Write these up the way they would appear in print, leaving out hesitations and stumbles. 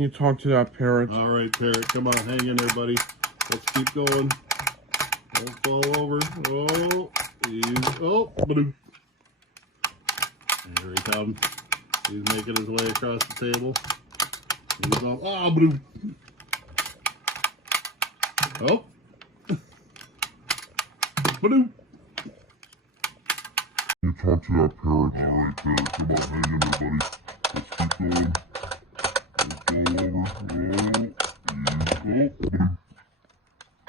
You talk to that parrot. All right, Parrot, come on, hang in there, buddy. Let's keep going. Don't fall over. Oh, ba-doom. Here he comes. He's making his way across the table. He's all, ba-doom. Oh. Ba-doom. You talk to that parrot. All right, Parrot, come on, hang in there, buddy. Let's keep going. Don't fall over. Ba-doom. Here he comes.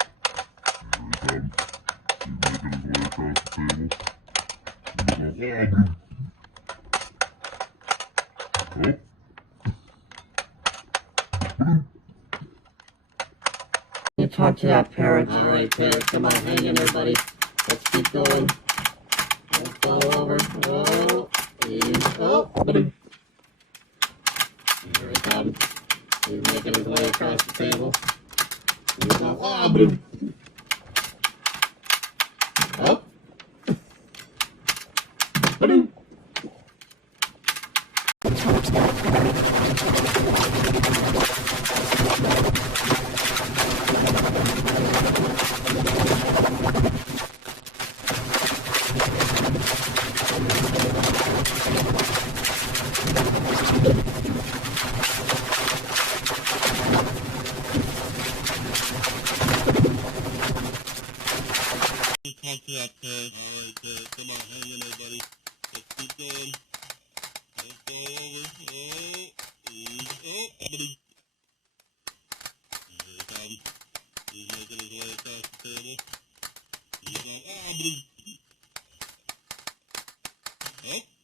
He's making his way across the table. He's all, ba-doom. Oh. You talk to that parrot. All right, Parrot, come on, hang in there, buddy. Let's keep going. Don't fall over. Ba-doom. Here he comes. He's making his way across the table. He's all, ba-doom. Oh. Ba-doom. Talk to that parrot. All right, Parrot, come on, hang in there, buddy. Let's keep going. Don't fall over. Ba-doom. Here he comes.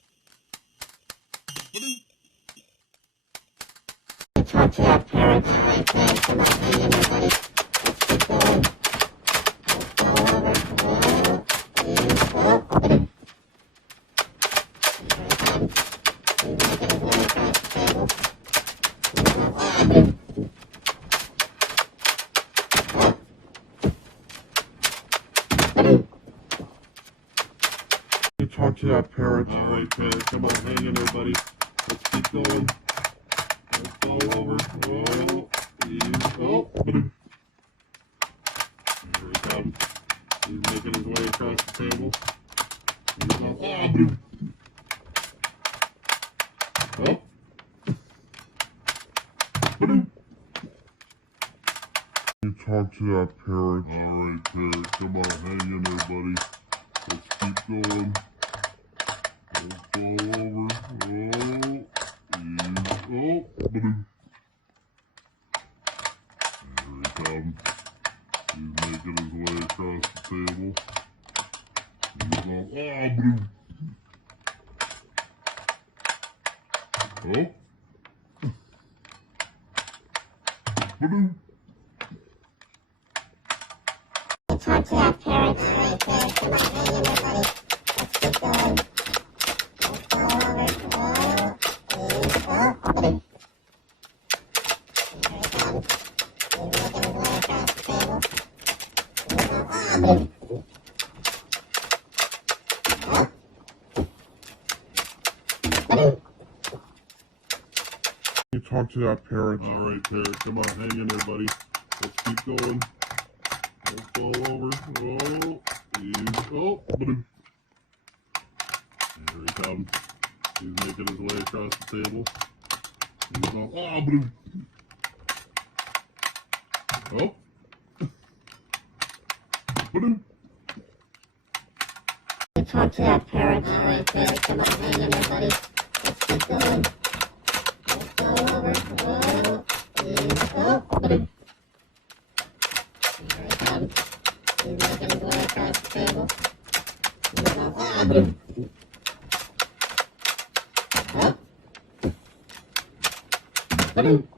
He's making his way across the table. He's all, ba-doom. Oh. Ba-doom. You talk to that parrot. All right, parrot, come on, hang in there, buddy. Let's keep going. Don't fall over. Ba-doom. Here he comes. He's making his way across the table. He's all, ba-doom. You talk to that parrot. All right, Parrot, come on, hang in there, buddy. Let's keep going. Don't fall over. Ba-doom. Here he comes. He's making his way across the table. He's all, ba-doom. Oh. Ba-doom. You talk to that parrot. All right, Parrot, come on, hang in there, buddy. Let's keep going. Don't fall over. Ba-doom. Here he comes. He's making his way across the table. He's all, ba-doom. Oh. Ba-doom. You talk to that parrot. All right, parrot, come on, hang in there, buddy. Let's keep going. Don't fall over. Ba-doom. Here he comes. He's making his way across the table. He's all, ba-doom. Ba-doom. You talk to that parrot. All right, Parrot, come on, hang in there, buddy. Let's keep going. Don't fall over. Ba-doom. Here he comes. He's making his way across the table. He's all, ba-doom. Oh. Ba-doom. You talk to that parrot. All right, parrot, come on, hang in there, buddy. Let's keep going. Don't fall over. Ba-doom. Here he comes. He's making his way across the table. He's all, ba-doom. Oh. Ba-doom.